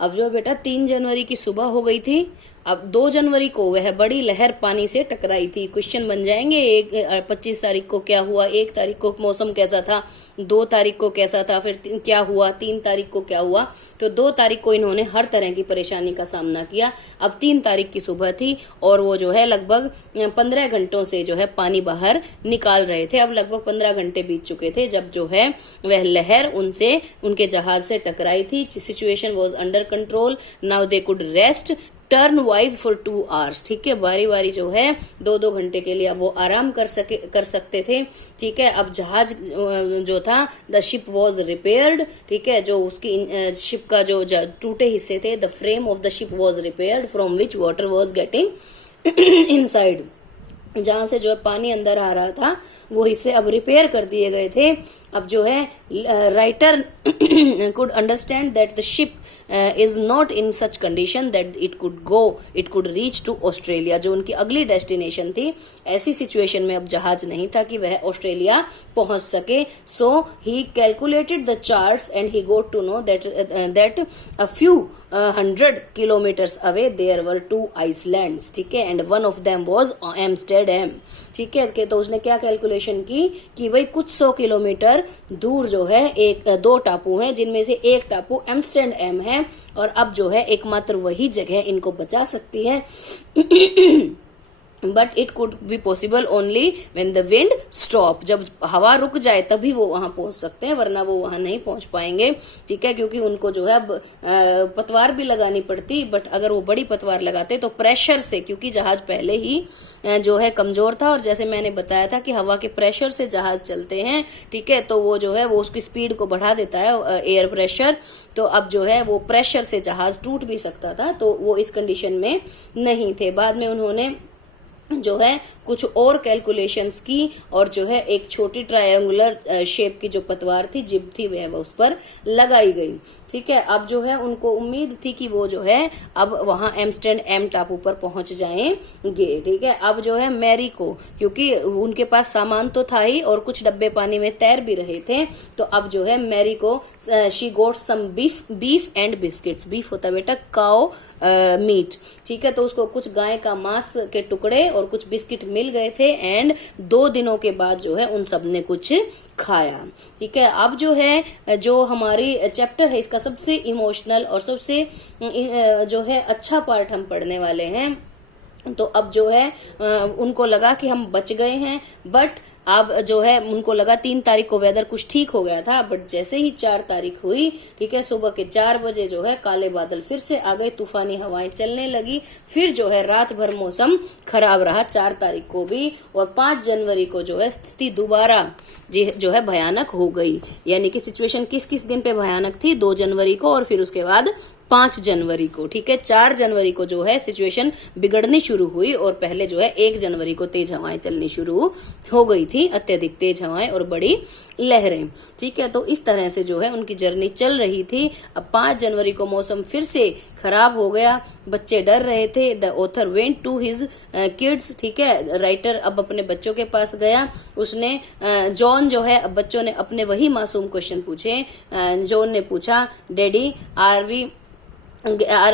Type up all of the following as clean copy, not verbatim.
अब जो बेटा 3 जनवरी की सुबह हो गई थी। अब 2 जनवरी को वह बड़ी लहर पानी से टकराई थी। क्वेश्चन बन जाएंगे। 25 तारीख को क्या हुआ, 1 तारीख को मौसम कैसा था, 2 तारीख को कैसा था, फिर क्या हुआ, 3 तारीख को क्या हुआ। तो 2 तारीख को इन्होंने हर तरह की परेशानी का सामना किया। अब 3 तारीख की सुबह थी और वो जो है लगभग 15 घंटों से जो है पानी बाहर निकाल रहे थे। अब लगभग 15 घंटे बीत चुके थे जब जो है वह लहर उनसे उनके जहाज से टकराई थी। Situation was under control. Now they could rest turn wise for 2 hours. ठीक है, बारी बारी जो है 2-2 घंटे के लिए वो आराम कर सकते थे। ठीक है, अब जहाज जो था द शिप वॉज रिपेयर्ड। ठीक है, जो उसकी शिप का जो टूटे हिस्से थे, the frame of the ship was repaired from which water was getting inside. जहां से जो है पानी अंदर आ रहा था वो हिस्से अब रिपेयर कर दिए गए थे। अब जो है writer could understand that the ship is not in such condition that it could reach to Australia. जो उनकी अगली डेस्टिनेशन थी, ऐसी सिचुएशन में अब जहाज नहीं था कि वह ऑस्ट्रेलिया पहुंच सके। So he calculated the charts and he got to know that a few 100 kilometres away there were 2 islands. ठीक है, and one of them was Amsterdam. ठीक है, तो उसने क्या कैलकुलेशन की कि भाई कुछ 100 किलोमीटर दूर जो है 2 टापू हैं, जिनमें से एक टापू एम्स्टर्डम है और अब जो है एकमात्र वही जगह इनको बचा सकती है। But it could be possible only when the wind stop. जब हवा रुक जाए तभी वो वहां पहुंच सकते हैं, वरना वो वहां नहीं पहुंच पाएंगे। ठीक है, क्योंकि उनको जो है पतवार भी लगानी पड़ती। बट अगर वो बड़ी पतवार लगाते तो प्रेशर से, क्योंकि जहाज पहले ही जो है कमजोर था और जैसे मैंने बताया था कि हवा के प्रेशर से जहाज चलते हैं। ठीक है, तो वो जो है वो उसकी स्पीड को बढ़ा देता है एयर प्रेशर। तो अब जो है वो प्रेशर से जहाज टूट भी सकता था, तो वो इस कंडीशन में नहीं थे। बाद में उन्होंने जो है कुछ और कैलकुलेशंस की और जो है एक छोटी ट्रायंगुलर शेप की जो पतवार थी, जिब थी, वह उस पर लगाई गई। ठीक है, अब जो है उनको उम्मीद थी कि वो जो है अब वहां एम्स्टर्डम टापू पर पहुंच जाएंगे। ठीक है, अब जो है मैरी को, क्योंकि उनके पास सामान तो था ही और कुछ डब्बे पानी में तैर भी रहे थे, तो अब जो है मैरी को she got some beef and biscuits. Beef होता है बेटा काओ मीट। ठीक है, तो उसको कुछ गाय का मांस के टुकड़े और कुछ बिस्किट मिल गए थे एंड 2 दिनों के बाद जो है उन सब ने कुछ खाया। ठीक है, अब जो है जो हमारी चैप्टर है इसका सबसे इमोशनल और सबसे जो है अच्छा पार्ट हम पढ़ने वाले हैं। तो अब जो है उनको लगा कि हम बच गए हैं, बट अब जो है उनको लगा 3 तारीख को वेदर कुछ ठीक हो गया था। बट जैसे ही 4 तारीख हुई, ठीक है, सुबह के 4 बजे जो है काले बादल फिर से आ गए, तूफानी हवाएं चलने लगी। फिर जो है रात भर मौसम खराब रहा 4 तारीख को भी, और 5 जनवरी को जो है स्थिति दोबारा जो है भयानक हो गई। यानी कि सिचुएशन किस किस दिन पे भयानक थी, 2 जनवरी को और फिर उसके बाद 5 जनवरी को। ठीक है, 4 जनवरी को जो है सिचुएशन बिगड़नी शुरू हुई और पहले जो है 1 जनवरी को तेज हवाएं चलनी शुरू हो गई थी, अत्यधिक तेज हवाएं और बड़ी लहरें। ठीक है, तो इस तरह से जो है उनकी जर्नी चल रही थी। अब 5 जनवरी को मौसम फिर से खराब हो गया, बच्चे डर रहे थे। The author went to his kids. ठीक है, राइटर अब अपने बच्चों के पास गया। उसने जॉन जो है, अब बच्चों ने अपने वही मासूम क्वेश्चन पूछे। जॉन ने पूछा, daddy are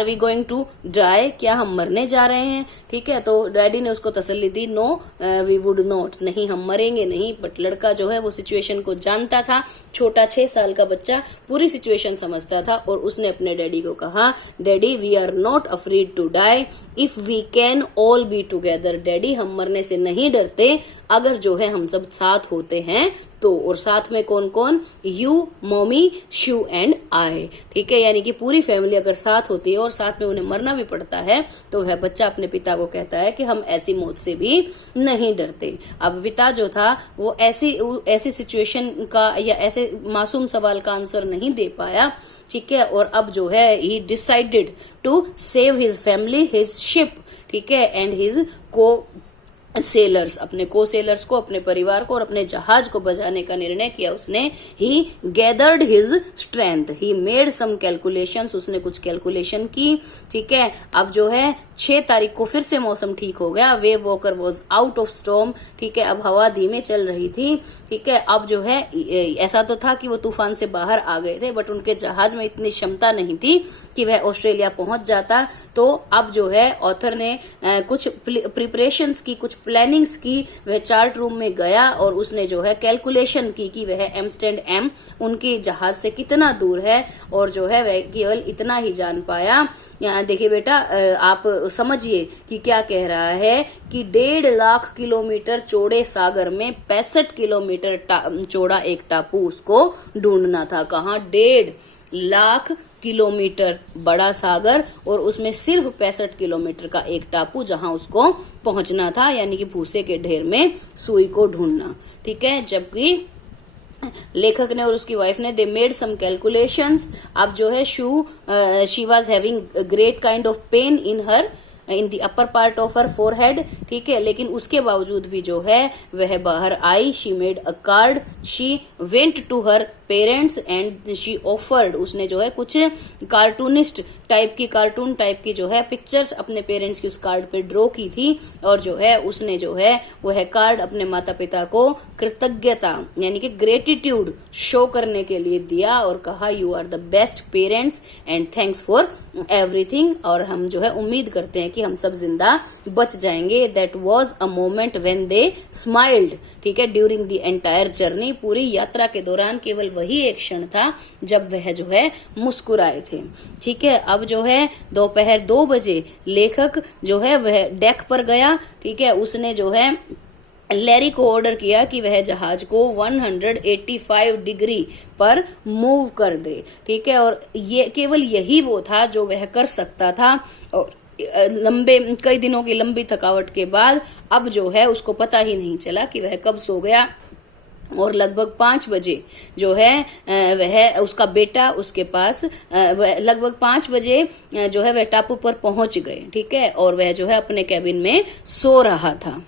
we going to die, क्या हम मरने जा रहे हैं? ठीक है, तो डैडी ने उसको तसल्ली दी, नो वी वुड नॉट, नहीं हम मरेंगे नहीं। बट लड़का जो है वो सिचुएशन को जानता था, छोटा 6 साल का बच्चा पूरी सिचुएशन समझता था और उसने अपने डैडी को कहा, daddy we are not afraid to die if we can all be together. Daddy हम मरने से नहीं डरते अगर जो है हम सब साथ होते हैं तो। और साथ में कौन कौन? You, mummy, shoe and I. ठीक है, यानी कि पूरी फैमिली अगर साथ होती है और साथ में उन्हें मरना भी पड़ता है तो वह बच्चा अपने पिता को कहता है कि हम ऐसी मौत से भी नहीं डरते। अब पिता जो था वो ऐसी सिचुएशन का या ऐसे मासूम सवाल का आंसर नहीं दे पाया। ठीक है, और अब जो है he decided to save his family, his ship, ठीक है, एंड हिज सेलर्स, अपने को सेलर्स को, अपने परिवार को और अपने जहाज को बचाने का निर्णय किया उसने। He gathered his strength, he made some calculations, उसने कुछ कैलकुलेशन की। ठीक है, अब जो है 6 तारीख को फिर से मौसम ठीक हो गया। Wave walker was out of storm. ठीक है, अब हवा धीमे चल रही थी। ठीक है, अब जो है ऐसा तो था कि वो तूफान से बाहर आ गए थे, बट उनके जहाज में इतनी क्षमता नहीं थी कि वह ऑस्ट्रेलिया पहुंच जाता। तो अब जो है ऑथर ने कुछ प्रिपरेशंस की, कुछ प्लानिंग्स की। वह चार्ट रूम में गया और उसने जो है कैलकुलेशन की कि वह एमस्टैंड एम उनके जहाज से कितना दूर है, और जो है वह केवल इतना ही जान पाया। यहाँ देखिए बेटा, आप समझिए कि क्या कह रहा है कि 1.5 लाख किलोमीटर चौड़े सागर में 65 किलोमीटर चौड़ा एक टापू उसको ढूंढना था। कहाँ? 1.5 लाख किलोमीटर बड़ा सागर और उसमें सिर्फ 65 किलोमीटर का एक टापू जहां उसको पहुंचना था, यानी कि भूसे के ढेर में सुई को ढूंढना। ठीक है, जबकि लेखक ने और उसकी वाइफ ने दे मेड सम कैलकुलेशंस। अब जो है she was having great kind of pain in the upper part of her forehead. ठीक है, लेकिन उसके बावजूद भी जो है वह बाहर आई। She made a card, she went to her parents and she offered, उसने जो है कुछ कार्टून टाइप की जो है पिक्चर्स अपने पेरेंट्स की उस कार्ड पे ड्रॉ की थी, और जो है उसने जो है वह कार्ड अपने माता पिता को कृतज्ञता यानी कि ग्रेटिट्यूड शो करने के लिए दिया और कहा you are the best parents and thanks for everything. और हम जो है उम्मीद करते हैं कि हम सब जिंदा बच जाएंगे। That was a moment when they smiled. ठीक है, ड्यूरिंग द एंटायर जर्नी, पूरी यात्रा के दौरान केवल वही एक क्षण था जब वह जो है मुस्कुराए थे। ठीक है, अब जो है दोपहर 2 बजे लेखक जो है वह डेक पर गया। ठीक है, उसने जो है लैरी को ऑर्डर किया कि वह जहाज को 185 डिग्री पर मूव कर दे। ठीक है, और ये केवल यही वो था जो वह कर सकता था। और कई दिनों की लंबी थकावट के बाद अब जो है उसको पता ही नहीं चला कि वह कब सो गया। और लगभग 5 बजे जो है वह उसका बेटा उसके पास लगभग 5 बजे जो है वह टापू पर पहुंच गए। ठीक है, और वह जो है अपने कैबिन में सो रहा था।